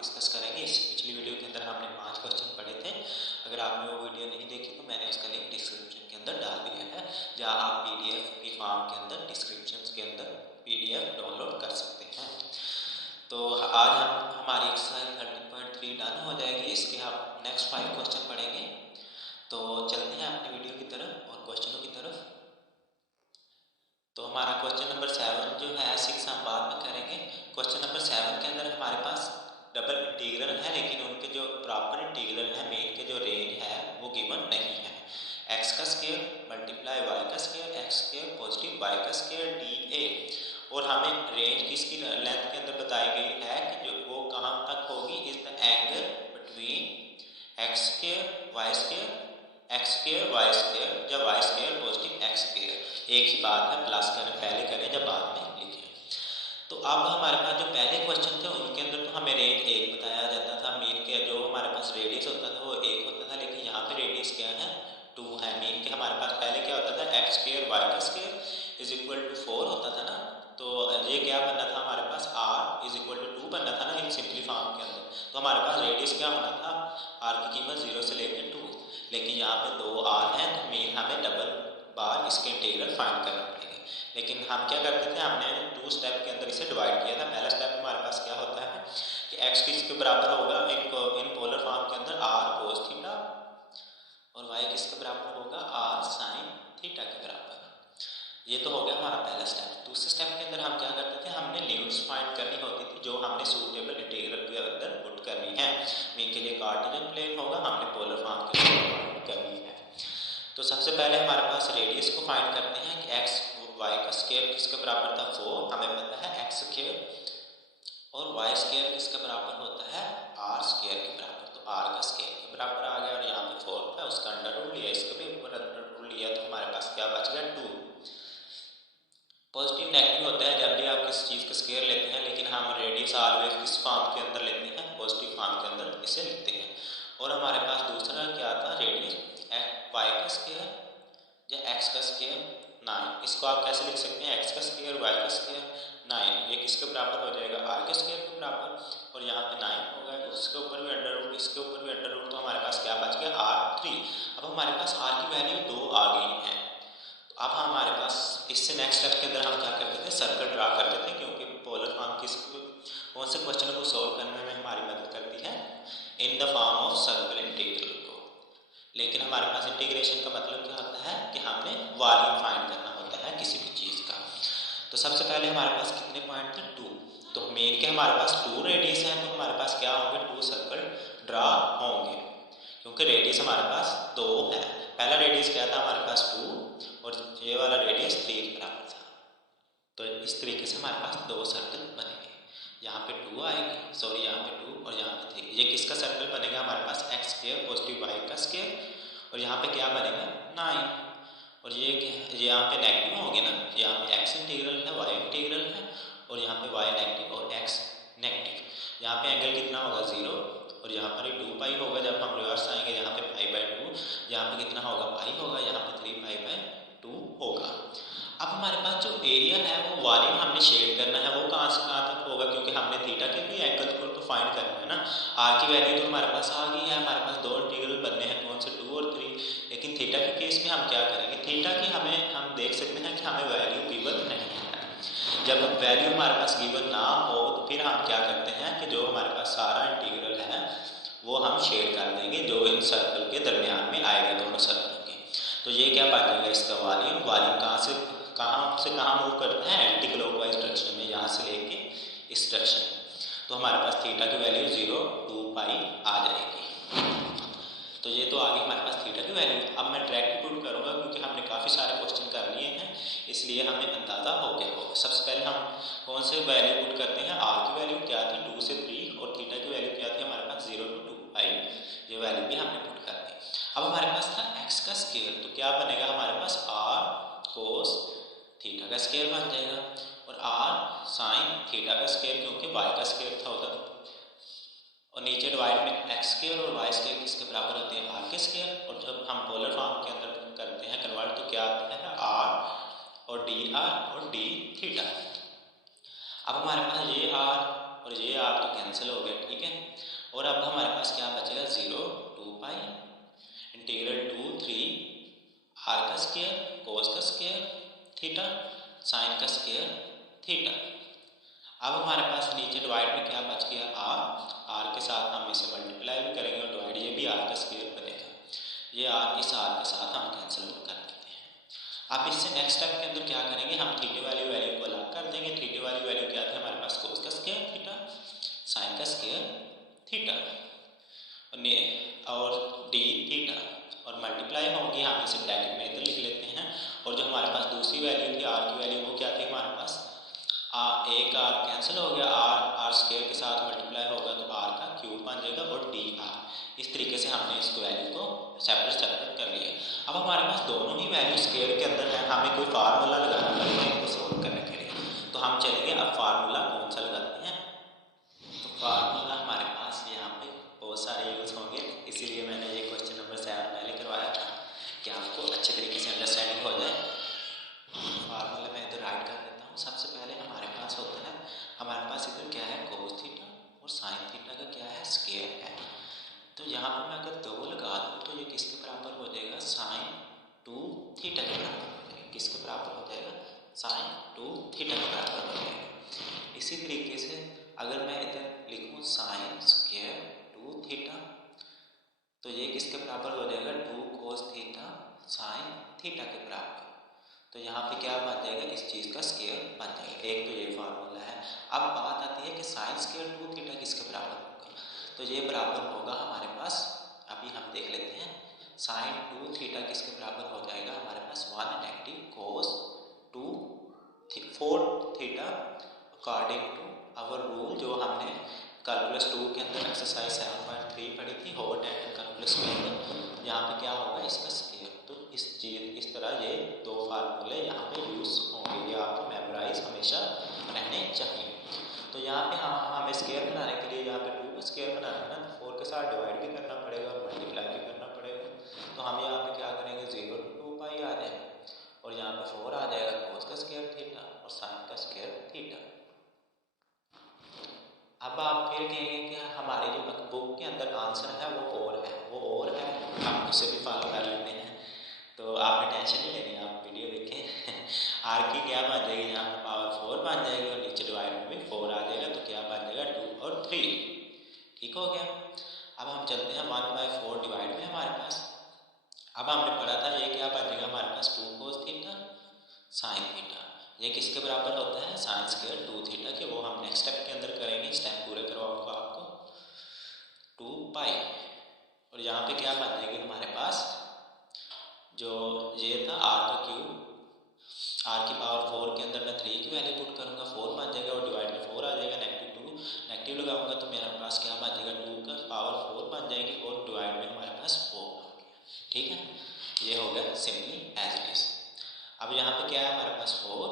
Discuss करेंगे। इससे पिछली वीडियो के अंदर हमने 5 क्वेश्चन पढ़े थे। अगर आपने वो वीडियो नहीं देखी तो मैंने उसका लिंक डिस्क्रिप्शन के अंदर डाल दिया है, जहाँ आप पीडीएफ की फॉर्म के अंदर डिस्क्रिप्शन के अंदर पीडीएफ डाउनलोड कर सकते हैं। तो आज हमारी एक्सरसाइज 13.3 डन हो जाएगी। इसके हम नेक्स्ट 5 क्वेश्चन पढ़ेंगे। तो चलते हैं अपनी वीडियो की तरफ और क्वेश्चनों की तरफ। तो हमारा क्वेश्चन नंबर 7 जो है 6 हम बाद में करेंगे। क्वेश्चन नंबर 7 के अंदर हमारे पास डबल इंटीग्रल है, लेकिन उनके जो प्रॉपर इंटीग्रल है मेन के जो रेंज है वो गिवन नहीं है। एक्स का स्क्वायर मल्टीप्लाई वाई का square x square positive Y का स्क्वायर डी ए, और हमें रेंज किसकी लेंथ के अंदर बताई गई है कि जो वो कहाँ तक होगी, is the angle between x square y square x square y square या y square positive x square. एक ही बात है, प्लस करें पहले करें जब बाद में लिखें। तो अब हमारे पास जो पहले क्वेश्चन थे उनके अंदर तो हमें रेंज 1 बताया जाता था। मीन के जो हमारे पास रेडियस होता था वो 1 होता था, लेकिन यहाँ पे रेडियस क्या है 2 है। मीन के हमारे पास पहले क्या होता था एक्स स्क्वायर वाई का स्क्वायर इज इक्वल टू 4 होता था ना। तो ये क्या बनना था हमारे पास आर इज इक्वल टू 2 बनना था ना इन सिंपली फॉर्म के अंदर। तो हमारे पास रेडियस क्या होना था, आर की कीमत 0 से लेकर 2, लेकिन यहाँ पे 2 आर है तो मीन हमें डबल बार इसके इंटीग्रल फाइंड करना पड़ेगा। लेकिन हम क्या करते थे, हमने 2 स्टेप के अंदर इसे डिवाइड किया था। पहला स्टेप हमारे पास क्या होता है कि x किसके बराबर होगा इन पोलर फॉर्म के अंदर r cos थीटा, और y किसके बराबर होगा r sin थीटा के बराबर। ये तो हो गया हमारा पहला स्टेप। दूसरे स्टेप के अंदर हम क्या करते थे, हमने लिमिट्स फाइंड करनी होती थी जो हमने सूटेबल इंटीग्रल के अंदर पुट करनी है। मीन के लिए कार्टेशियन प्लेन होगा, हमने पोलर फॉर्म के अंदर फाइंड करनी है। तो सबसे पहले हमारे पास रेडियस को फाइंड करते हैं कि x y का स्क्वायर किसके बराबर था 4, हमें पता है x स्क्वायर, और y स्क्वायर किसके बराबर होता है r स्क्वायर के बराबर। तो r का स्क्वायर के बराबर आ गया, और यहाँ पे 4 था उसका अंडर रूट लिया, इसका भी ऊपर अंडर रूट लिया, तो हमारे पास क्या बच गया 2। पॉजिटिव नेगेटिव होता है जब भी आप किसी चीज़ का स्क्वायर लेते हैं, लेकिन हम रेडियस ऑलवेज किस फॉर्म के अंदर लेते हैं, पॉजिटिव फॉर्म के अंदर इसे लिखते हैं। और हमारे पास दूसरा क्या था रेडियस y का स्क्वायर या x का स्क्वायर 9। इसको आप कैसे लिख सकते हैं, x का स्क्वायर y का स्क्वायर 9, ये किसके बराबर हो जाएगा r के स्क्वायर के बराबर, और यहाँ पे 9 होगा, उसके ऊपर भी अंडर रूट इसके ऊपर भी अंडर रूट, तो हमारे पास क्या बच गया r3। अब हमारे पास r की वैल्यू 2 आ गई है। तो अब हमारे पास इससे नेक्स्ट स्टेप के अंदर हम क्या करते थे, सर्कल ड्रा करते थे, क्योंकि पोलर फॉर्म कौन से क्वेश्चन को सॉल्व करने में हमारी मदद करती है, in the form of circle integral को। लेकिन हमारे पास इंटीग्रेशन का मतलब क्या होता है कि हमने वॉल्यूम फाइंड करना होता है किसी भी चीज़ का। तो सबसे पहले हमारे पास कितने पॉइंट थे 2, तो मेन के हमारे पास 2 रेडियस है, तो हमारे पास क्या होंगे 2 सर्कल ड्रा होंगे, क्योंकि रेडियस हमारे पास 2 है। पहला रेडियस क्या था हमारे पास 2, और ये वाला रेडियस 3 के बराबर था। तो इस तरीके से हमारे पास 2 सर्कल बनेंगे। यहाँ पे 2 आएगी, सॉरी यहाँ पे 2 और यहाँ पे 3। ये किसका सर्कल बनेगा हमारे पास एक्स स्क्वायर पॉजिटिव वाई का स्क्वायर, और यहाँ पे क्या बनेगा 9, और ये यहाँ पे नेगेटिव होंगे ना, यहाँ पे x इंटीग्रल है y इंटीग्रल है, और यहाँ पे y नेगेटिव और x नेगेटिव। यहाँ पे एंगल कितना होगा 0, और यहाँ पर 2 पाई होगा। जब हम रिवर्स आएंगे यहाँ पे π/2, यहाँ पे कितना होगा पाई होगा, यहाँ पे 3π/2 होगा। अब हमारे पास जो एरिया है वो वॉल्यूम हमने शेड करना है, वो कहाँ से कहाँ तक होगा, क्योंकि हमने थीटा के भी एंगल को तो फाइंड करना है ना। आर की वैल्यू तो हमारे पास आ गई है, हमारे पास 2 इंटीग्रल बनने हैं, कौन से 2 और 3। लेकिन थीटा के केस में हम क्या करेंगे, थीटा की हम देख सकते हैं कि हमें वैल्यू गिवन नहीं है। जब वैल्यू हमारे पास गिवन ना हो तो फिर हम क्या करते हैं कि जो हमारे पास सारा इंटीग्रल है वो हम शेड कर देंगे जो इन सर्कल के दरमियान में आएगा, दोनों सर्कल के। तो ये क्या बनेगा इसका वॉल्यूम कहाँ से कहाँ मूव करता है, एंटी क्लॉकवाइज डायरेक्शन में, यहाँ से लेके इस डायरेक्शन में। तो हमारे पास थीटा की वैल्यू 0 2 पाई आ जाएगी। तो ये तो आ गई हमारे पास थीटा की वैल्यू। अब मैं डायरेक्ट पुट करूँगा, क्योंकि हमने काफ़ी सारे क्वेश्चन कर लिए हैं, इसलिए हमें अंदाज़ा हो गया होगा। सबसे पहले हम कौन से वैल्यू पुट करते हैं, आर की वैल्यू क्या थी 2 से 3, और थीटा की वैल्यू क्या थी हमारे पास 0 to 2 पाई, ये वैल्यू भी हमने पुट कर दी। अब हमारे पास था एक्स का स्क्वायर, तो क्या बनेगा हमारे पास आर कोस थीटा का स्क्वायर बन जाएगा, और आर साइन थीटा का स्क्वायर, क्योंकि वाई का स्क्वायर था उधर, और नीचे डिवाइड में एक्स स्क्वायर और वाई स्क्वायर किसके बराबर होते हैं आर के स्क्वायर। और जब हम पोलर फॉर्म के अंदर करते हैं कन्वर्ट, तो क्या आता है आर और डी आर और डी थीटा। अब हमारे पास ये आर और ये आर तो कैंसिल हो गया, ठीक है। स्क्वायर, कोस का स्क्वायर थीटा, साइन का स्क्वायर थीटा। अब हमारे पास नीचे डिवाइड में क्या बच गया, आर के साथ हम इसे मल्टीप्लाई भी करेंगे और डिवाइड ये भी आर का स्क्वायर बनेगा, ये आर इस आर के साथ हम कैंसिल कर देते हैं। अब इससे नेक्स्ट स्टेप के अंदर क्या करेंगे, हम थीटा वाली वैल्यू को अलग कर देंगे। थीटा वाली वैल्यू क्या थी हमारे पास, कोस का स्क्वायर थीटा, साइन का स्क्वायर थीटा और डी थीटा, और मल्टीप्लाई होंगी, हम इसे ब्रैकेट में इधर लिख लेते हैं। और जो हमारे पास दूसरी वैल्यू थी आर की वैल्यू, वो क्या थी हमारे पास, एक आर कैंसिल हो गया, आर स्क्वायर के साथ मल्टीप्लाई होगा तो आर का क्यूब बन जाएगा और डी आर। इस तरीके से हमने इस वैल्यू को सेपरेट कर लिया। अब हमारे पास दोनों ही वैल्यू स्क्वायर के अंदर है, हमें कोई फार्मूला लगाना पड़ेगा इनको सोल्व करने के लिए। तो हम चलेंगे, अब फार्मूला कौन सा लगाते हैं। तो फार्मूला हमारे पास यहाँ पे बहुत सारे यूज होंगे, इसीलिए मैंने ये क्वेश्चन नंबर 7 पहले करवाया था कि आपको अच्छे तरीके से अंडरस्टैंडिंग हो जाए। फार्मूला मैं इधर राइट कर देता हूँ। सबसे पहले हमारे पास होता है, हमारे पास इधर क्या है, कोस थीटा और साइन थीटा का क्या है, स्क्वायर है। तो यहाँ पर मैं अगर 2 लगा दूँ तो ये किसके बराबर हो जाएगा, साइन 2 थीटा के बराबर हो जाएगा। किसके बराबर हो जाएगा, साइन 2 थीटा के बराबर हो जाएगा। इसी तरीके से अगर मैं इधर लिखूँ साइन स्क्वायर 2 थीटा, तो ये किसके बराबर हो जाएगा, 2 कोस थीटा साइन थीटा के बराबर। तो यहाँ पे क्या बन जाएगा, इस चीज़ का स्क्वायर बन जाएगा। एक तो ये फार्मूला है। अब बात आती है कि साइन स्क्वायर 2 थीटा किसके बराबर होगा, तो ये बराबर होगा हमारे पास, अभी हम देख लेते हैं, साइन 2 थीटा किसके बराबर हो जाएगा हमारे पास, 1 negative cos 4 theta according to our rule, जो हमने कैलकुलस 2 के अंदर एक्सरसाइज 7.3 पढ़ी थी, होवर टेंडन कैलकुलस के अंदर। यहाँ पे क्या होगा, इसका स्क्वायर। तो इस तरह ये 2 फार्मूले यहाँ पे यूज होंगे, ये आपको मेमोराइज हमेशा रहने चाहिए। तो यहाँ पे हमें स्क्वायर बनाने के लिए, यहाँ पे 2 का स्क्वायर बनाना है ना, तो 4 के साथ डिवाइड भी करना पड़ेगा और मल्टीप्लाई भी करना पड़ेगा। तो हम यहाँ पे क्या करेंगे, 0 to 2 पाई आ जाएगा और यहाँ पे 4 आ जाएगा कोस का स्क्वायर थीटा और साइन का स्क्वायर थीटा। अब आप फिर कहेंगे कि हमारे जो बुक के अंदर आंसर है वो और है, हम उसे भी फॉलो कर लेते हैं। तो आपने टेंशन नहीं लेनी, आप वीडियो देखें। आर की क्या बन जाएगी, यहाँ पर पावर 4 बन जाएगी और नीचे डिवाइड में भी 4 आ जाएगा, तो क्या बन जाएगा 2 और 3। ठीक हो गया। अब हम चलते हैं 1/4 डिवाइड में हमारे पास। अब हमने पढ़ा था ये क्या बन जाएगा हमारे पास, 2 कोस थीटा साइन थीटा, ये किसके बराबर होता है, साइन स्क्वायर 2 थीटा के। वो हम नेक्स्ट स्टेप के अंदर करेंगे, स्टेप पूरे करवाऊंगा आपको। 2 पाई और यहाँ पे क्या बन जाएगी हमारे पास, जो ये था आर का क्यूब, आर की पावर 4 के अंदर मैं 3 की वैल्यू पुट करूँगा, 4 बन जाएगा और डिवाइड में 4 आ जाएगा, नेगेटिव लगाऊंगा तो मेरे पास क्या बन जाएगा, 2 का पावर 4 बन जाएगी और डिवाइड में हमारे पास 4 आ गया। ठीक है, ये हो गया सिंपली एज इट इज। अब यहाँ पे क्या है हमारे पास 4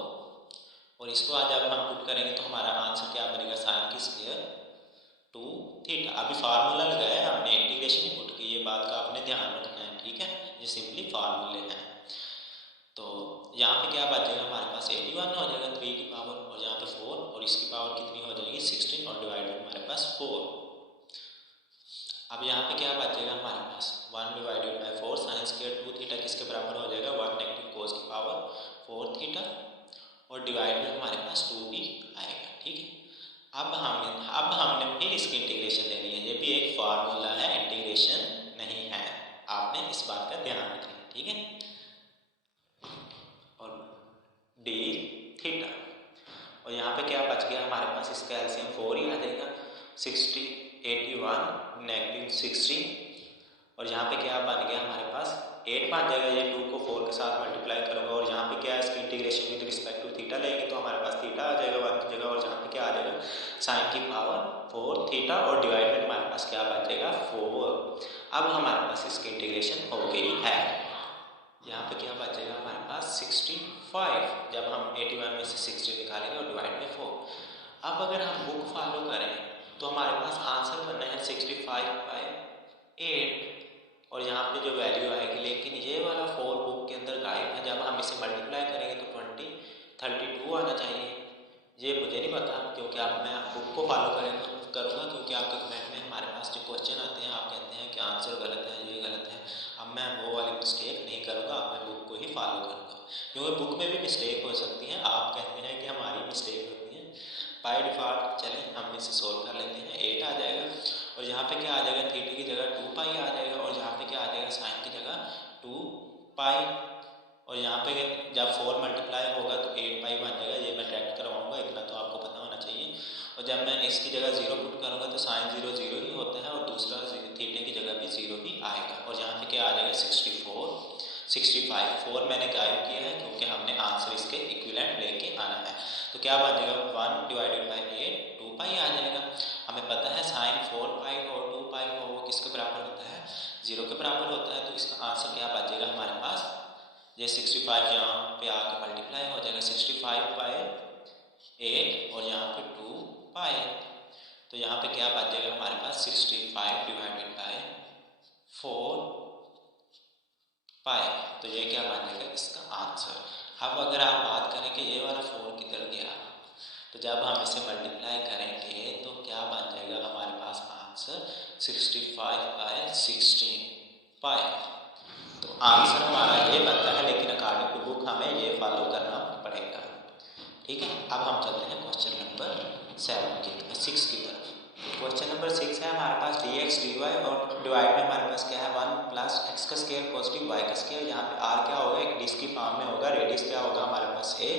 और इसको आज जब हम पुट करेंगे तो हमारा आंसर क्या बनेगा, साइन की स्क्वायर 2 थीटा। अभी फार्मूला लगाया हमने, इंटीग्रेशन ही पुट की, ये बात का आपने ध्यान रखना है। ठीक है, ये सिंपली फार्मूले हैं। तो यहाँ पे क्या बचेगा हमारे पास, 81 हो जाएगा 3 की पावर और यहाँ पे 4 और इसकी पावर कितनी हो जाएगी 16 और डिवाइड में हमारे पास 4। अब यहाँ पे क्या बचेगा हमारे पास, 1/4 साइन स्क्वायर 2 थीटा किसके बराबर हो जाएगा, 1 नेगेटिव कोस की पावर 4 थीटा और डिवाइड में हमारे पास 2 भी आएगा। ठीक है, अब हमने फिर इसकी इंटीग्रेशन लेनी है। ये भी एक फार्मूला है, इंटीग्रेशन नहीं है, आपने इस बात का ध्यान रखना। ठीक है, और डी थीटा और यहाँ पे क्या बच गया हमारे पास, इसका एलसीएम 4 ही आ जाएगा, 60 81 नेगेटिव 60 और यहाँ पे क्या बन गया हमारे पास 8 बन जाएगा। ये 2 को 4 के साथ मल्टीप्लाई करूँगा और यहाँ पे क्या है, इसकी integration with respect to theta लेंगे तो हमारे पास थीटा आ जाएगा 1 की जगह और यहाँ पे क्या आ जाएगा, साइन की पावर 4 थीटा और डिवाइड में हमारे पास क्या बच जाएगा 4। अब हमारे पास इसकी इंटीग्रेशन हो गई है। यहाँ पे क्या बचेगा हमारे पास 65, जब हम 81 में से 60 निकालेंगे और डिवाइड में 4। अब अगर हम बुक फॉलो करें तो हमारे पास आंसर बनना है 65/8 और यहाँ पे जो वैल्यू आएगी, लेकिन ये वाला 4 बुक के अंदर गायब है। जब हम इसे मल्टीप्लाई करेंगे तो 32 आना चाहिए। ये मुझे नहीं पता क्योंकि अब मैं बुक को फॉलो करूँगा क्योंकि आपके कमेंट में हमारे पास जो क्वेश्चन आते हैं आप कहते हैं कि आंसर गलत है, ये गलत है। अब मैं वो वाली मिस्टेक नहीं करूँगा, अब मैं बुक को ही फॉलो करूँगा, क्योंकि बुक में भी मिस्टेक हो सकती है, आप कहते हैं कि हमारी मिस्टेक होती है। बाय डिफ़ॉल्ट चलें हम इसे सोल्व कर लेते हैं। 8 आ जाएगा और यहाँ पे क्या आ जाएगा, थीटा की जगह 2 पाई आ जाएगा और यहाँ पे क्या आ जाएगा, साइन की जगह 2 पाई। और यहाँ पे जब 4 मल्टीप्लाई होगा तो 8 पाई बन जाएगा। ये मैं ट्रैक करवाऊँगा, इतना तो आपको पता होना चाहिए। और जब मैं इसकी जगह 0 पुट करूँगा तो साइन 0 0 ही होता है और दूसरा थीटा की जगह भी 0 ही आएगा। और यहाँ पे क्या आ जाएगा 64 65। 4 मैंने गायब किया है क्योंकि हमने आंसर इसके इक्विवेलेंट लेके आना है। तो क्या बन जाएगा 1 डिवाइडेड बाई 8 2 पाई आ जाएगा। हमें पता है साइन 4 पाई हो 2 पाई हो वो किसके बराबर होता है, 0 के बराबर होता है। तो इसका आंसर क्या बचेगा हमारे पास, ये 65 यहाँ पे आकर मल्टीप्लाई हो जाएगा 65 बाई 8 और यहाँ पे 2 पाई। तो यहाँ पे क्या बच जाएगा हमारे पास 65 डिवाइडेड बाई 4 पाई। तो ये क्या बन जाएगा इसका आंसर। अब अगर आप बात करें कि ये वाला 4 किधर गया, तो जब हम इसे मल्टीप्लाई करेंगे तो क्या बन जाएगा हमारे पास आंसर 65 बाई 16 पाई। तो आंसर हमारा ये बनता है, लेकिन अकॉर्डिंग टू बुक हमें ये फॉलो करना पड़ेगा। ठीक है, अब हम चलते हैं क्वेश्चन नंबर 6 की तरफ। क्वेश्चन नंबर 6 है हमारे पास dx dy और डिवाइड में हमारे पास क्या है 1 प्लस एक्स का स्क्वायर पॉजिटिव y का स्क्वायर। यहाँ पे r क्या होगा, एक डिस्क की फॉर्म में होगा, रेडियस क्या होगा हमारे पास a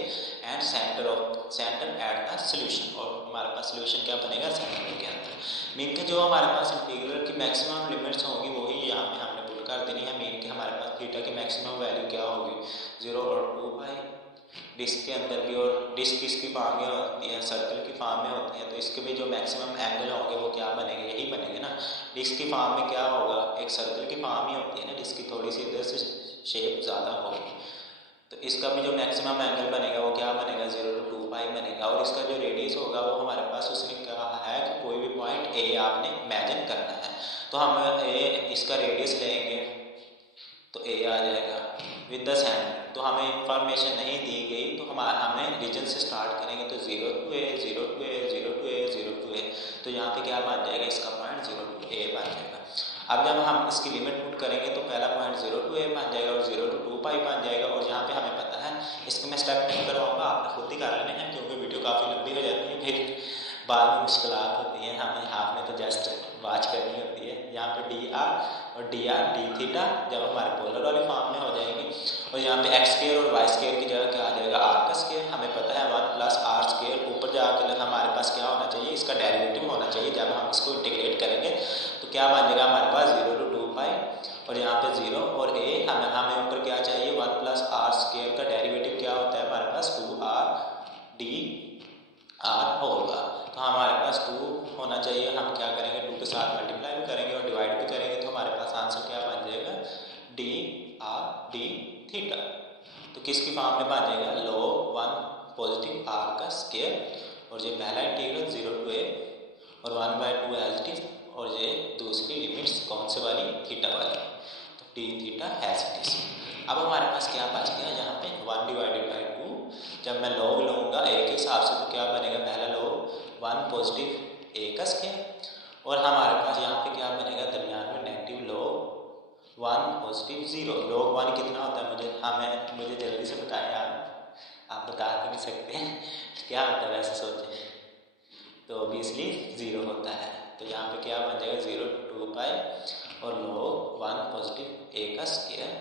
and centre at the solution. और हमारे पास सोल्यूशन क्या बनेगा सेंटर के अंदर। मीन के जो हमारे पास इंटीग्रल की मैक्सिमम लिमिट्स होंगी वही यहाँ पे हमने पुट कर देनी है। मीन के हमारे पास थीटा की मैक्सिमम वैल्यू क्या होगी 0 और 2 पाई। डिस्क के अंदर भी, और डिस्क इसकी फॉर्म में होती है, सर्कल की फॉर्म में होती है, तो इसके भी जो मैक्सिमम एंगल होंगे वो क्या बनेंगे, यही बनेंगे ना। डिस्क की फॉर्म में क्या होगा, एक सर्कल की फॉर्म ही होती है ना, डिस्क की थोड़ी सी इधर से शेप ज़्यादा होगी। तो इसका भी जो मैक्सिमम एंगल बनेगा वो क्या बनेगा 0 to 2 पाई बनेगा। और इसका जो रेडियस होगा वो हमारे पास उसने कहा है कि कोई भी पॉइंट ए आपने इमेजिन करना है। तो हम इसका रेडियस लेंगे तो ए आ जाएगा विद द सेंटर। तो हमें इंफॉर्मेशन नहीं दी गई तो हमें रीजन से स्टार्ट करेंगे तो 0 to a 0 to a 0 to a 0 to a। तो यहाँ पे क्या बन जाएगा इसका पॉइंट 0 to a बन जाएगा। अब जब हम इसकी लिमिट पुट करेंगे तो पहला पॉइंट 0 to a बन जाएगा और 0 to 2 पाई बन जाएगा। और यहाँ पे हमें पता है, इसके मैं स्टेप नहीं करवाऊँगा, आपने खुद ही कर लेने हैं क्योंकि वीडियो काफ़ी लंबी हो जाती है, फिर बाद में मुश्किलात होती हैं। हमें आपने तो जस्ट वॉच करनी होती है। यहाँ पे डी आर और डी आर डी थीटा जब हमारे पोलर वाली फॉर्म में हो जाएंगे। और यहाँ पे एक्स स्क्वायर और वाई स्क्वायर की जगह क्या आ जाएगा आर का स्क्वायर। हमें पता है 1 प्लस आर स्क्वायर, ऊपर जाकर हमारे पास क्या होना चाहिए, इसका डेरिवेटिव होना चाहिए। जब हम इसको इंटीग्रेट करेंगे तो क्या बन जाएगा हमारे पास 0 to 2 पाई और यहाँ पे 0 और a। हमें ऊपर क्या चाहिए 1 प्लस आर स्क्वायर का डेरिवेटिव क्या होता है हमारे पास 2r डी आर होगा। तो हमारे पास 2 होना चाहिए। हम क्या करेंगे 2 के साथ मल्टीप्लाई भी करेंगे और डिवाइड भी करेंगे तो हमारे पास आंसर क्या बन जाएगा डी आर डी थीटा। तो किसकी फॉर्म में बन जाएगा log 1 पॉजिटिव आर का स्क्वायर। और ये पहला इंटीग्रल 0 to a और 1/2 एज इट इज। और ये दूसरी लिमिट्स कौन से वाली थीटा वाली, तो D theta as it is. अब हमारे पास क्या बच गया यहाँ पे 1 डिवाइडेड बाई 2। जब मैं log लूँगा a के हिसाब से तो क्या बनेगा पहला log 1 पॉजिटिव a का स्क्वायर। और हमारे पास यहाँ पे क्या बनेगा दरमियान में नेगेटिव log 1 पॉजिटिव 0। log 1 कितना होता है मुझे जल्दी से बताएं आप बता तो नहीं सकते क्या होता है वैसे सोचें तो ऑब्वियसली 0 होता है। तो यहाँ पे क्या बन जाएगा 0 to 2 पाई और log 1 पॉजिटिव a का स्क्वायर।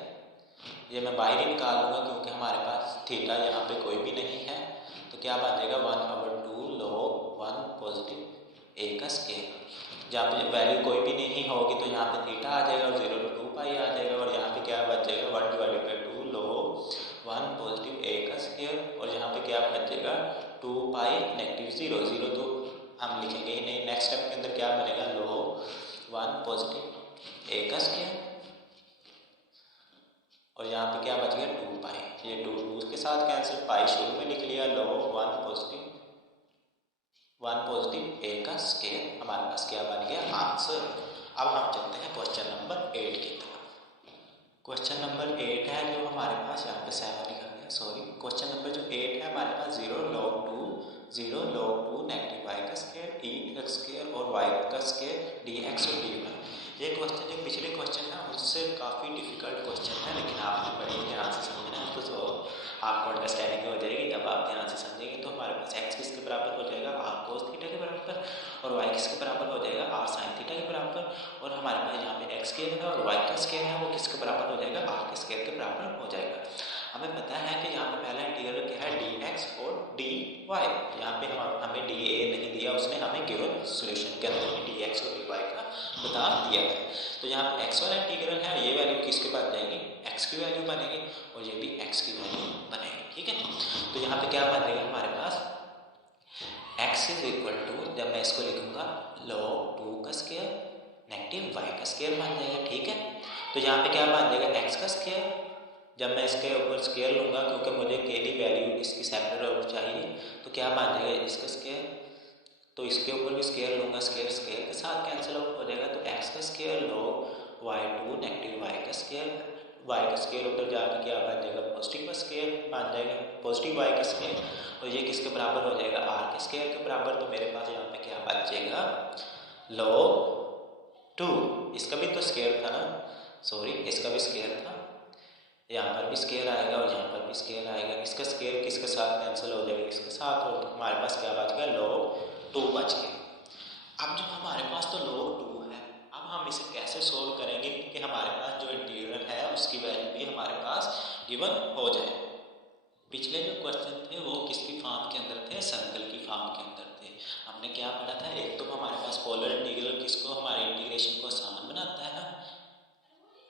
ये मैं बाहर ही निकाल लूँगा क्योंकि हमारे पास थीटा यहाँ पे कोई भी नहीं है। तो क्या बन जाएगा 1/2 log 1 पॉजिटिव a का स्क्वायर। जहाँ पे वैल्यू कोई भी नहीं होगी तो यहाँ पे थीटा आ जाएगा और 0 to 2 पाई आ जाएगा। और यहाँ पे क्या बच जाएगा 1 divided by 2 log 1 positive a का स्क्वायर। और यहाँ पे क्या बच जाएगा 2 पाई नेगेटिव 0 0 तो हम लिखेंगे ही नहीं। नेक्स्ट स्टेप के अंदर क्या बनेगा log 1 पॉजिटिव a का स्क्वायर। और यहाँ पे क्या बच गया 2 पाई। ये 2 के साथ कैंसिल, पाई शुरू में लिख लिया, log 1 पॉजिटिव a का स्क्वायर हमारे पास क्या बन गया आंसर। अब हम चलते हैं क्वेश्चन नंबर 8 की तरफ। क्वेश्चन नंबर 8 है जो हमारे पास यहाँ पे 7 लिखा गया, सॉरी। क्वेश्चन नंबर जो 8 है हमारे पास 0 log 2 नेगेटिव y का स्क्वायर, e x स्क्वायर और y का स्क्वायर dx और dy। ये क्वेश्चन जो पिछले क्वेश्चन है उससे काफ़ी डिफिकल्ट क्वेश्चन है, लेकिन आपने बड़े ध्यान से समझना है तो आपको अंडरस्टैंडिंग हो जाएगी। जब आप ध्यान से समझेंगे तो हमारे पास एक्स किसके बराबर हो जाएगा, आर कोस थीटा के बराबर, और वाई किसके बराबर हो जाएगा, आर साइन थीटा के बराबर, और हमारे पास यहाँ पे एक्स स्क्वायर है और वाई का स्क्वायर है वो किसके बराबर हो जाएगा, आर के स्क्वायर के बराबर हो जाएगा। हमें पता है कि यहाँ पे पहला इंटीग्रल क्या है, डी एक्स और डी वाई। यहाँ पे हमें डी ए नहीं दिया, उसने हमें गिवन सॉल्यूशन के अंदर डी एक्स और डी वाई का बता दिया है। तो यहाँ पे एक्स वाला इंटीग्रल है, ये वैल्यू किसके पास जाएगी, एक्स की वैल्यू बनेगी, और ये भी एक्स की वैल्यू बनेगी। ठीक है, तो यहाँ पे क्या बनेगा हमारे पास, एक्स इज इक्वल टू, जब मैं इसको लिखूंगा log 2 का स्क्वायर नेगेटिव वाई का स्क्वायर बन जाएगा। ठीक है, तो यहाँ पे क्या बन जाएगा, एक्स का स्क्वायर, जब मैं इसके ऊपर स्क्वायर लूँगा क्योंकि मुझे के की वैल्यू इसकी सेपरेट चाहिए, तो क्या बन जाएगा इसका स्क्वायर, तो इसके ऊपर भी स्क्वायर लूँगा, स्क्वायर स्क्वायर के साथ कैंसिल आउट हो जाएगा, तो एक्स का square log y2 negative Y का स्क्वायर, वाई का स्क्वायर ऊपर जाके क्या बन जाएगा, पॉजिटिव का स्क्वायर बन जाएगा, पॉजिटिव वाई का स्क्वायर, और ये किसके बराबर हो जाएगा, आर के स्क्वायर के बराबर। तो मेरे पास यहाँ पे क्या बचेगा, log 2, इसका भी तो स्क्वायर था ना, सॉरी इसका भी स्क्वायर था, यहाँ पर भी स्क्वायर आएगा और यहाँ पर भी स्क्वायर आएगा, इसका स्क्वायर किसके साथ कैंसिल हो जाएगा, इसके साथ, और तो हमारे पास क्या बच गया, log 2 बच गया। अब जब हमारे पास तो log 2 है, अब हम इसे कैसे सोल्व करेंगे कि हमारे पास जो इंटीग्रल है उसकी वैल्यू भी हमारे पास गिवन हो जाए। पिछले जो क्वेश्चन थे वो किसकी फॉर्म के अंदर थे, सर्कल की फॉर्म के अंदर थे। हमने क्या पढ़ा था, एक तो हमारे पास पोलर इंटीग्रल किसको हमारे इंटीग्रेशन को आसान बनाता है,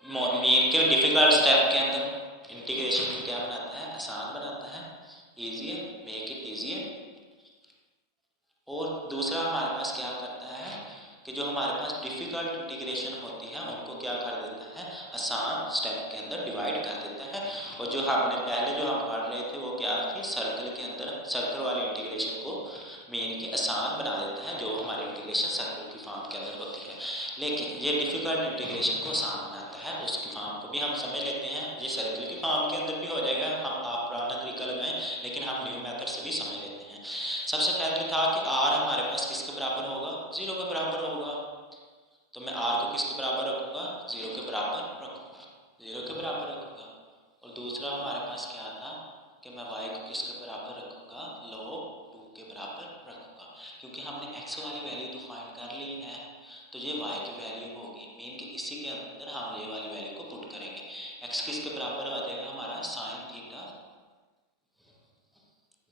मेन के डिफिकल्ट स्टेप के अंदर इंटीग्रेशन को क्या बनाता है, आसान बनाता है, इजियर, मेक इट इजियर। और दूसरा हमारे पास क्या करता है कि जो हमारे पास डिफिकल्ट इंटीग्रेशन होती है उनको क्या कर देता है, आसान स्टेप के अंदर डिवाइड कर देता है। और जो हमने पहले जो हम पढ़ रहे थे वो क्या थी, सर्कल के अंदर सर्कल वाली इंटीग्रेशन को मेन की आसान बना देता है, जो हमारी इंटीग्रेशन सर्कल की फॉर्म के अंदर होती है। लेकिन ये डिफिकल्ट इंटीग्रेशन को आसान बनाता है, उसकी फॉर्म को भी हम समझ लेते हैं, ये सर्कल की फॉर्म के अंदर भी हो जाएगा, हम आप पुराना तरीका लगाएं, लेकिन हम न्यू मेथड से भी समझ लेते हैं। सबसे पहले था कि आर हमारे पास किसके बराबर होगा, 0 के बराबर होगा, तो मैं आर को किसके बराबर रखूँगा, 0 के बराबर रखूँगा, 0 के बराबर रखूँगा। और दूसरा हमारे पास क्या था कि मैं वाई को किसके बराबर रखूँगा, log 2 के बराबर रखूँगा, क्योंकि हमने एक्स वाली वैल्यू तो फाइंड कर ली है, तो ये y की वैल्यू होगी मेन के, इसी के अंदर हम ये वाली वैल्यू को पुट करेंगे। x किसके बराबर आ जाएगा हमारा, साइन थीटा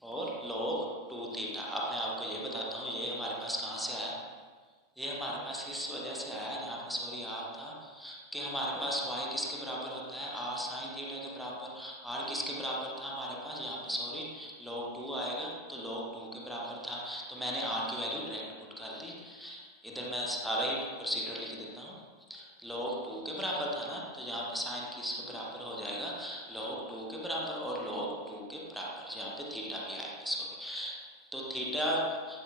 और log 2 थीटा। अब मैं आपको ये बताता हूँ ये हमारे पास कहाँ से आया, ये हमारे पास इस वजह से आया, यहाँ पे सॉरी आर था कि हमारे पास y किसके बराबर होता है, आर साइन थीटा के बराबर। r किसके बराबर था हमारे पास, यहाँ पे सॉरी log 2 आएगा, तो log 2 के बराबर था, तो मैंने r की वैल्यू डायरेक्ट पुट कर दी। इधर मैं सारा ही प्रोसीजर लिख देता हूँ, log 2 के बराबर था ना, तो यहाँ पे साइन किसके बराबर हो जाएगा, log 2 के बराबर, और log 2 के बराबर, यहाँ पे थीटा भी आएगा इसको, तो थीटा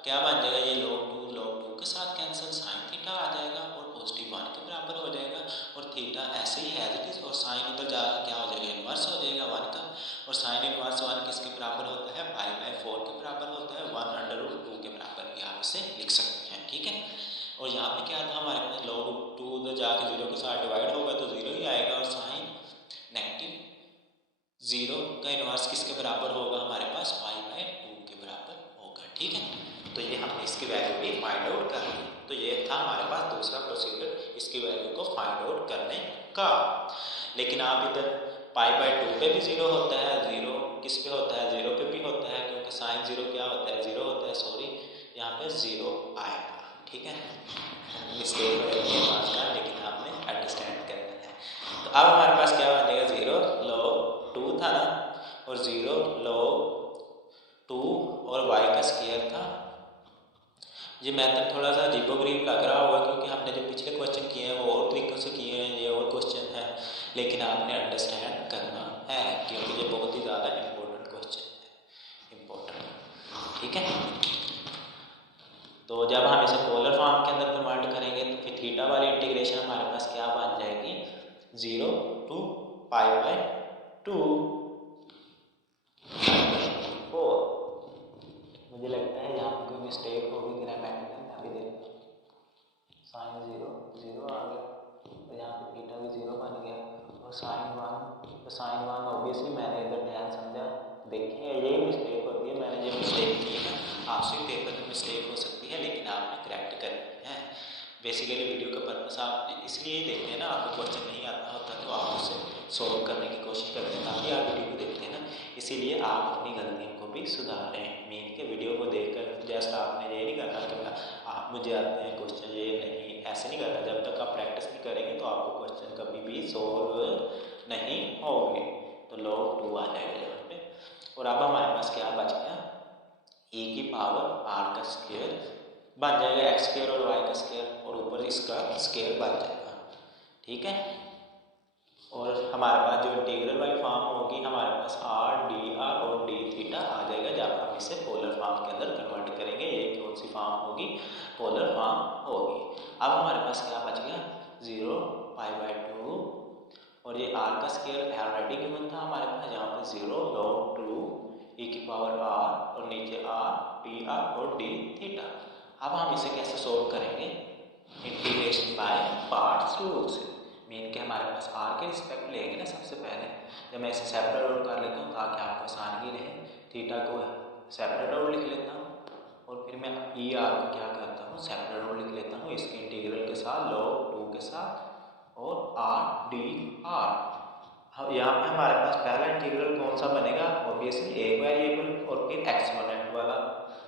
क्या बन जाएगा, ये log 2 के साथ कैंसिल, साइन थीटा आ जाएगा और पॉजिटिव 1 के बराबर हो जाएगा, और थीटा ऐसे ही एज इट इज, और साइन उधर जाकर क्या हो जाएगा, इन्वर्स हो जाएगा 1 का, और साइन इन्वर्स 1 किसके बराबर होता है, π/4 के बराबर होता है, 1/√2 के बराबर भी आप इसे लिख सकते हैं। ठीक है, और यहाँ पे क्या था हमारे पास, log 2 उधर जाके 0 के साथ डिवाइड होगा तो 0 ही आएगा, और साइन नेगेटिव 0 का इन्वर्स किसके बराबर होगा हमारे पास, π/2 के बराबर होगा। ठीक है, तो ये हमने इसकी वैल्यू भी फाइंड आउट कर ली, तो ये था हमारे पास दूसरा प्रोसीजर इसकी वैल्यू को फाइंड आउट करने का। लेकिन आप इधर π/2 पे भी 0 होता है, 0 किस पे होता है, 0 पे भी होता है, क्योंकि साइन 0 क्या होता है, 0 होता है, सॉरी यहाँ पे 0 आएगा। ठीक है, मिस्टेक हो जाएगी बात का, लेकिन आपने अंडरस्टैंड करना है। तो अब हमारे पास क्या बनेगा, 0 log 2 था ना, और 0 log 2 और y का स्क्वायर था। ये मेथड थोड़ा सा अजीबोगरीब लग रहा होगा क्योंकि हमने जो पिछले क्वेश्चन किए हैं वो और तरीक़ों से किए हैं, ये और क्वेश्चन है, लेकिन आपने अंडरस्टैंड करना है क्योंकि ये बहुत ही ज़्यादा इम्पोर्टेंट क्वेश्चन है, इम्पोर्टेंट। ठीक है, तो जब हम इसे पोलर फॉर्म के अंदर कन्वर्ट करेंगे तो फिर थीटा वाली इंटीग्रेशन हमारे पास क्या बन जाएगी, 0 to π/2। मुझे लगता है यहाँ पर कोई मिस्टेक होगी ग्रामेटिकल में, अभी देखो साइन 0 0 आ गया, तो यहाँ पे थीटा भी 0 बन गया। और साइन 1, तो साइन 1 ऑब्वियसली मैंने इधर ध्यान समझा, देखिए यही मिस्टेक होती है, मैंने ये मिस्टेक की है ना, आपसे पेपर में मिस्टेक हो सकती है लेकिन आपने करेक्ट करनी है। बेसिकली वीडियो का पर्पस आप इसलिए देखते हैं ना, आपको क्वेश्चन नहीं आता होता तो आप उसे सॉल्व करने की कोशिश करते हैं, ताकि आप वीडियो को देखते हैं ना, इसीलिए आप अपनी गलतियों को भी सुधारें। मीन के वीडियो को देखकर जस्ट आपने ये नहीं करना कि आप मुझे आते हैं क्वेश्चन, ये नहीं, ऐसे नहीं करना। जब तक आप प्रैक्टिस नहीं करेंगे तो आपको क्वेश्चन कभी भी सॉल्व नहीं होंगे। तो log 2 आ जाएगा यहाँ पे। और अब हमारे पास क्या बच गया, e की पावर r का स्क्वायर बन जाएगा, x स्क्वायर और y का स्क्वायर, और ऊपर इसका स्क्वायर बन जाएगा। ठीक है, और हमारे पास जो इंटीग्रल वाली फॉर्म होगी, हमारे पास r dr और d थीटा आ जाएगा, जब हम इसे पोलर फॉर्म के अंदर कन्वर्ट करेंगे। ये कौन सी फॉर्म होगी, पोलर फॉर्म होगी। अब हमारे पास क्या बच गया, 0 π/2, और ये r का स्क्वायर ऑलरेडी गिवन था हमारे पास, यहाँ पे 0 log 2 e की पावर r, और नीचे r dr और d थीटा। अब हम इसे कैसे सोल्व करेंगे, इंटीग्रेशन बाय पार्ट्स रूल से। मीन के हमारे पास r के रिस्पेक्ट लेंगे ना सबसे पहले, जब मैं इसे सेपरेट आउट कर लेता हूँ ताकि आपको आसानी रहे, थीटा को सेपरेट आउट लिख लेता हूँ, और फिर मैं ई आर को क्या करता हूँ, सेपरेट आउट लिख लेता हूँ इसके इंटीग्रल के साथ, log 2 के साथ, और r d r। यहाँ पे हमारे पास पहला इंटीग्रल कौन सा बनेगा, ऑब्वियसली एक वेरिएबल और फिर एक्सपोनेंट वाला,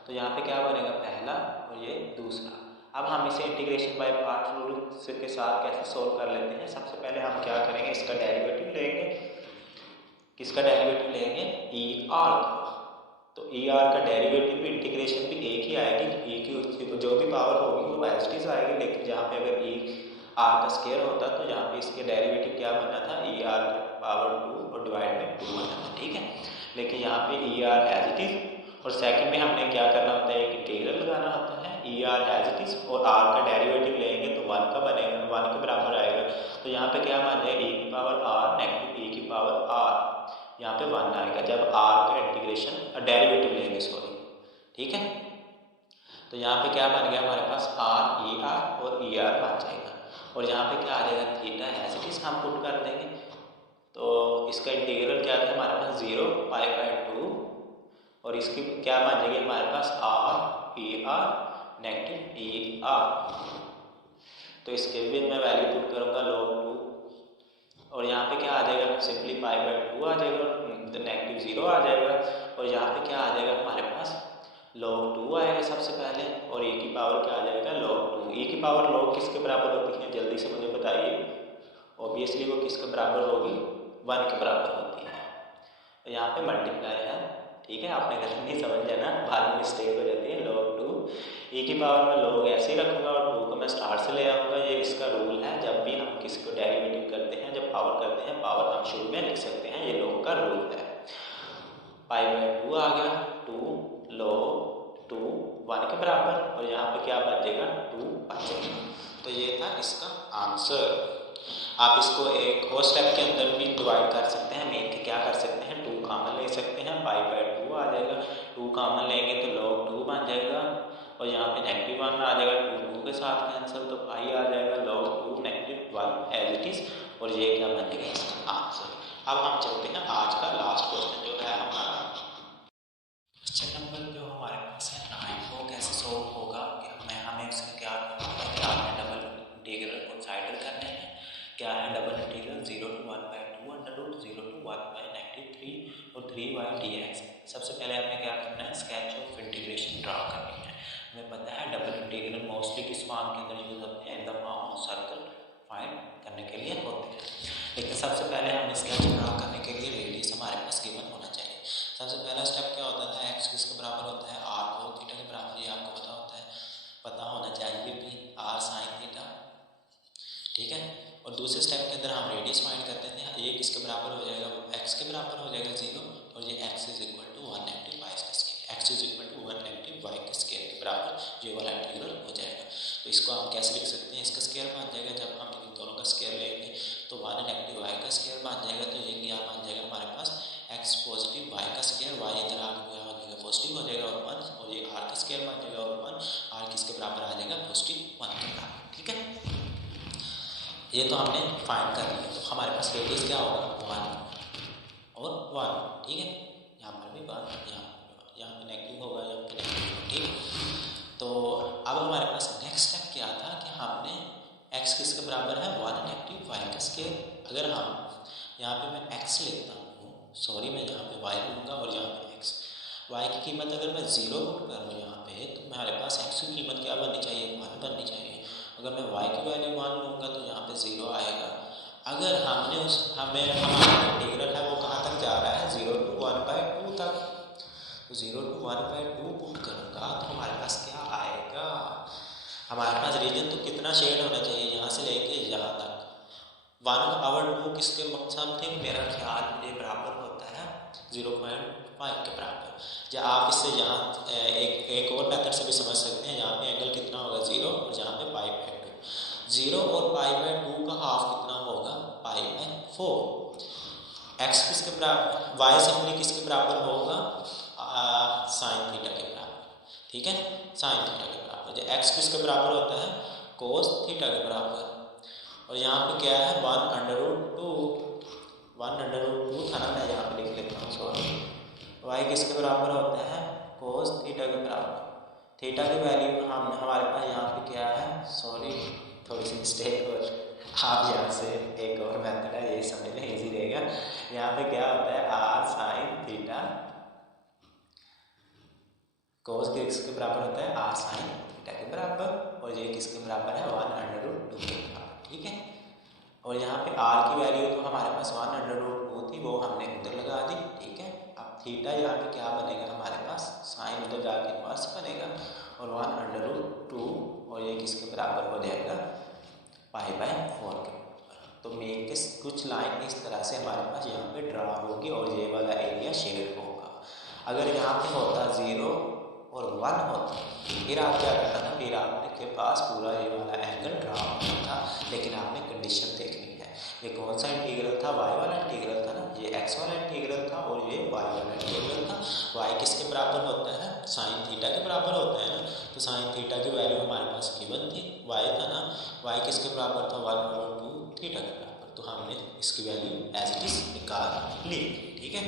तो यहाँ पे क्या बनेगा, पहला और ये दूसरा। अब हम इसे इंटीग्रेशन बाय पार्ट रूल के साथ कैसे सोल्व कर लेते हैं। सबसे पहले हम क्या करेंगे, इसका डेरिवेटिव लेंगे, किसका डेरिवेटिव लेंगे, ई आर का। तो ई आर का डेरिवेटिव इंटीग्रेशन भी एक ही आएगी, ई की जो भी पावर होगी वो एज इट इज आएगी, लेकिन जहाँ पे अगर ई आर का स्क्वायर होता तो यहाँ पे इसके डेरिवेटिव क्या बनना था, ई आर पावर 2 और डिवाइड में 2 बनना था। ठीक है, लेकिन यहाँ पे E R as it is, और सेकंड में हमने क्या करना होता है, एक इंटीग्रल लगाना होता है, E R as it is, और आर का डेरिवेटिव लेंगे तो 1 का बनेगा, 1 के बराबर आएगा। तो यहाँ पे क्या बन जाएगा, e की पावर r नेगेटिव e की पावर r, यहाँ पे 1 आएगा जब r का इंटीग्रेशन डेरिवेटिव लेंगे, सॉरी। ठीक है, तो यहाँ पे क्या बन गया हमारे पास, r e r और e r बन जाएगा, और यहाँ पे क्या आ जाएगा, थीटा एज इट इज हम पुट कर देंगे। तो इसका इंटीग्रल क्या था हमारे पास, 0 π/2, और इसकी क्या बन जाएगी हमारे पास, r e r negative e r। तो इसके भी मैं वैल्यू पुट करूँगा log 2, और यहाँ पे क्या आ जाएगा, सिंपली π/2 आ जाएगा, और नेगेटिव 0 आ जाएगा, और यहाँ पे क्या आ जाएगा हमारे पास, log 2 आएगा सबसे पहले, और e की पावर क्या आ जाएगा, log 2। e की पावर log किसके बराबर होती है, जल्दी से मुझे बताइए। ऑब्वियसली वो किसके बराबर होगी, 1 के बराबर होती है। तो यहाँ पे मल्टीप्लाई है, ठीक है, आपने गलत नहीं समझ जाना, बाद में मिस्टेक हो जाती है। log 2 e की पावर में log ऐसे ही रखूँगा, और 2 को मैं स्टार्ट से ले आऊँगा। ये इसका रूल है, जब भी हम किसी को डेरिवेटिव करते हैं, जब पावर करते हैं, पावर हम शुरू में लिख सकते हैं, ये log का रूल है। π/2 आ गया, 2 log 2 1 के बराबर, और यहाँ पे क्या बचेगा, 2 बचेगा। तो ये था इसका आंसर। आप इसको एक और स्टेप के अंदर भी डिवाइड कर सकते हैं, मेन के क्या कर सकते हैं, 2 कॉमन ले सकते हैं, π/2 आ जाएगा, 2 कॉमन लेंगे तो log 2 बन जाएगा, और यहाँ पे नेगेटिव 1 आ जाएगा, 2 के साथ कैंसिल, तो पाई आ जाएगा, log 2 negative 1 as it is, और ये क्या बन जाएगा इसका आंसर। अब हम चलते हैं आज का लास्ट क्वेश्चन जो है हमारा क्वेश्चन नंबर जो हमारे पास है 9, वो कैसे सोल्व होगा, हमें उसका क्या करना है, आपने डबल इंटीग्रल कंसीडर करने हैं। क्या है डबल इंटीग्रल, 0 to 1/2 √ 0 to 1/-3 और 3y dx। सबसे पहले आपने क्या करना है, स्केच ऑफ इंटीग्रेशन ड्रा करनी है। हमें पता है डबल इंटीग्रल मोस्टली किस फॉर्म के अंदर यूज होते हैं, in the form of circle find करने के लिए होते हैं। लेकिन सबसे पहले हम स्केच ड्रा करने के लिए रेडियस हमारे पास गिवन होना चाहिए। सबसे पहला स्टेप क्या होता है, एक्स किसके बराबर होता है, r cos थीटा के बराबर, ये आपको पता होता है, पता होना चाहिए भी, r sin थीटा। ठीक है, और दूसरे स्टेप के अंदर हम रेडियस फाइंड करते हैं, ये किसके बराबर हो जाएगा, x के बराबर हो जाएगा 0, और ये x = 1 नेगेटिव y का स्क्वायर, x = 1 नेगेटिव y के स्क्वायर के बराबर ये वाला इंटीग्रल हो जाएगा। तो इसको हम कैसे लिख सकते हैं, इसका स्क्वायर बन जाएगा, जब हम इन दोनों का स्क्वायर लेंगे तो 1 नेगेटिव y का स्क्वायर बन जाएगा। तो ये क्या बन जाएगा हमारे पास, x पॉजिटिव y का स्क्वायर, y इधर आगे हो जाएगा पॉजिटिव हो जाएगा, और 1, और ये r का स्क्वायर बन जाएगा, और 1 r किसके बराबर आ जाएगा, +1 के बराबर। ठीक है, ये तो हमने फाइंड कर लिया। तो हमारे पास रेडियस क्या होगा 1 और 1, ठीक है। यहाँ पर भी 1, यहाँ पे नेगेटिव होगा, यहाँ पे नेगेटिव होगा, ठीक है। तो अब हमारे पास नेक्स्ट स्टेप क्या था कि हमने x किसके बराबर है 1 नेगेटिव y का स्क्वायर। अगर हम यहाँ पे मैं x लेता हूँ, सॉरी मैं यहाँ पे y लूँगा और यहाँ पे x, y की कीमत अगर मैं 0 पुट करूँ यहाँ पे, तो हमारे पास x की कीमत क्या बननी चाहिए 1 बननी चाहिए। अगर मैं y की वैल्यू 1 लूँगा तो यहाँ पे 0 आएगा। अगर हमारा इंटीग्रल है वो कहाँ तक जा रहा है 0 to 1/2 तक, तो 0 to 1/2 पुट करूँगा तो हमारे पास क्या आएगा, हमारे पास रीजन तो कितना शेड होना चाहिए यहाँ से लेके यहाँ तक 1/2 किसके समथिंग मेरा ख्याल ये बराबर होता है 0.5 के बराबर। या आप इससे यहाँ एक और मेथड से भी समझ सकते हैं। यहाँ पे एंगल कितना होगा 0 और यहाँ पे π/2, 0 और π/2 का हाफ कितना होगा π/4। x किसके बराबर, y सिंपली किसके बराबर होगा साइन थीटा के बराबर, ठीक है, साइन थीटा के बराबर। जो x किसके बराबर होता है कोस थीटा के बराबर। और यहाँ पे क्या है 1/2 था ना, मैं यहाँ पे लिख लेता हूँ सॉरी। y किसके बराबर होता है कोस थीटा के बराबर। थीटा की वैल्यू हमारे पास यहाँ पे क्या है, सॉरी थोड़ी सी मिस्टेक हो, आप यहाँ से एक और मेथड है ये समझने इजी रहेगा। यहाँ पे क्या होता है r साइन थीटा, कोस किसके बराबर होता है r साइन थीटा के बराबर, और ये किसके बराबर है 1/2 के बराबर, ठीक है। और यहाँ पे r की वैल्यू तो हमारे पास 1/2 थी, वो हमने उधर लगा दी, ठीक है। अब थीटा यहाँ पे क्या बनेगा हमारे पास साइन उधर जाके इनवर्स बनेगा और 1/2 और ये किसके बराबर हो जाएगा π/4 के बराबर। तो मेन के कुछ लाइन इस तरह से हमारे पास यहाँ पे ड्रा होगी और ये वाला एरिया शेड होगा। अगर यहाँ पे होता 0 और 1 होता फिर आप क्या करना था, फिर आपके पास पूरा ये वाला एंगल ड्रा होता था, लेकिन आपने कंडीशन देखनी है। ये कौन सा इंटीग्रल था, y वाला इंटीग्रल था ना, ये x वाला इंटीग्रल था और ये y वाला इंटीग्रल था। y किसके बराबर होता है साइन थीटा के बराबर होता है ना, तो साइन थीटा की वैल्यू हमारे पास गिवन थी y था ना, y किसके बराबर था 1/2 थीटा के बराबर। तो हमने इसकी वैल्यू एज इट इज निकाल ली, ठीक है।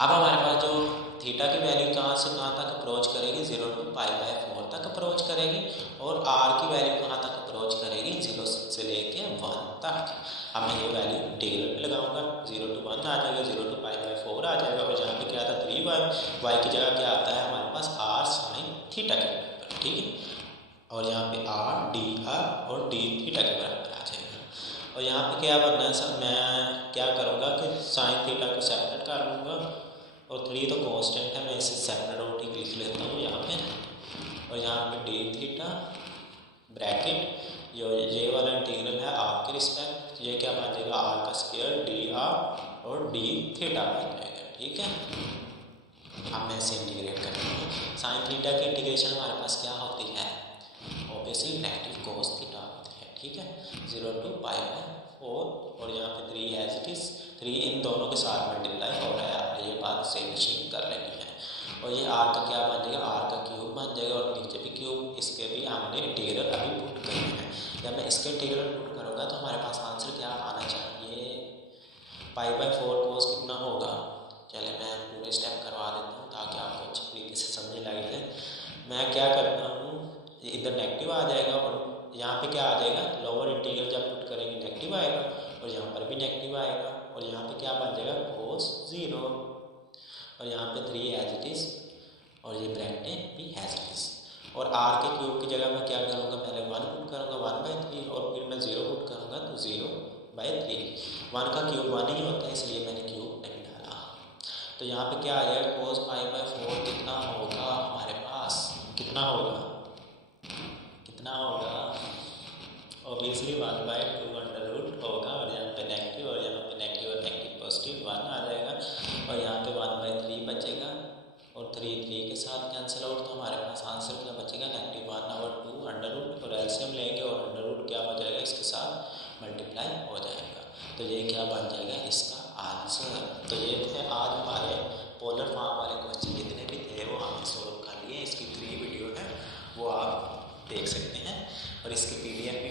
अब हमारे पास जो थीटा की वैल्यू कहाँ से कहाँ तक अप्रोच करेगी 0 to π/4 तक अप्रोच करेगी, और r की वैल्यू कहाँ तक अप्रोच करेगी 0 से लेके 1 तक। अब मैं ये वैल्यू इंटीग्रल पे लगाऊंगा 0 to 1 आ जाएगा, 0 to π/4 आ जाएगा, और जहाँ पे क्या था 3y, y की जगह क्या आता है हमारे पास r साइन थीटा के बराबर, ठीक है। और यहाँ पे r dr और d थीटा के बराबर आ जाएगा। और यहाँ पे क्या बनना है सर, मैं क्या करूँगा कि साइन थीटा को सेपरेट कर लूँगा, और 3 तो कांस्टेंट है, मैं इसे सेपरेट और ठीक लिख लेता हूँ यहाँ पे। और यहाँ पे d थीटा ब्रैकेट जो ये वाला इंटीग्रल है r के रिस्पेक्ट, ये क्या बन जाएगा r का स्क्वायर dr और d थीटा बन जाएगा, ठीक है। अब मैं इसे इंटीग्रेट करूँगा। साइन थीटा की इंटीग्रेशन हमारे पास क्या होती है, ऑब्वियसली नेगेटिव कोस थीटा होती है, ठीक है, 0 to π/4। और यहाँ पे 3 एज इट इज, 3 इन दोनों के साथ मल्टीप्लाई हो रहा है, आपने ये बात से मशीन कर लेनी है। और ये r का क्या बन जाएगा, r का क्यूब बन जाएगा, और नीचे भी क्यूब, इसके भी हमने इंटीग्रल अभी पुट करना है। जब मैं इसके इंटीग्रल पुट करूँगा तो हमारे पास आंसर क्या आना चाहिए, π/4 कोस कितना होगा। चले मैं पूरे स्टेप करवा देता हूँ ताकि आपको अच्छी तरीके से समझ लगे। मैं क्या करता हूँ, इधर नेगेटिव आ जाएगा और यहाँ पे क्या आ जाएगा, लोअर इंटीग्रल जब पुट करेंगे नेगेटिव आएगा, और यहाँ पर भी नेगेटिव आएगा, और यहाँ पे क्या बन जाएगा कोस 0, और यहाँ पे 3 एज इट इज, और ये ब्रैकेट भी एज इट इज। और r के क्यूब की जगह मैं क्या करूँगा, पहले 1 पुट करूँगा 1/3, और फिर मैं 0 पुट करूँगा तो 0/3। 1 का क्यूब 1 ही होता है, इसलिए मैंने क्यूब नहीं डाला। तो यहाँ पे क्या आ जाएगा कोस π/4 कितना होगा हमारे पास, कितना होगा ऑब्वियसली 1/2 होगा, और यहाँ पे नेगेटिव, और यहाँ पे नेगेटिव और नेगेटिव पॉजिटिव 1 आ जाएगा, और यहाँ पे 1/3 बचेगा, और 3 के साथ कैंसिल आउट, तो हमारे पास आंसर क्या बचेगा -1/2 अंडर रूट, और एलसीएम लेंगे और अंडर रूट क्या हो जाएगा इसके साथ मल्टीप्लाई हो जाएगा। तो ये क्या बन जाएगा इसका आंसर। तो ये थे आज हमारे पोलर फॉर्म वाले क्वेश्चन, जितने भी थे वो हमने सोल्व कर लिए। इसकी 3 वीडियो है वो आप देख सकते हैं, और इसकी PDF भी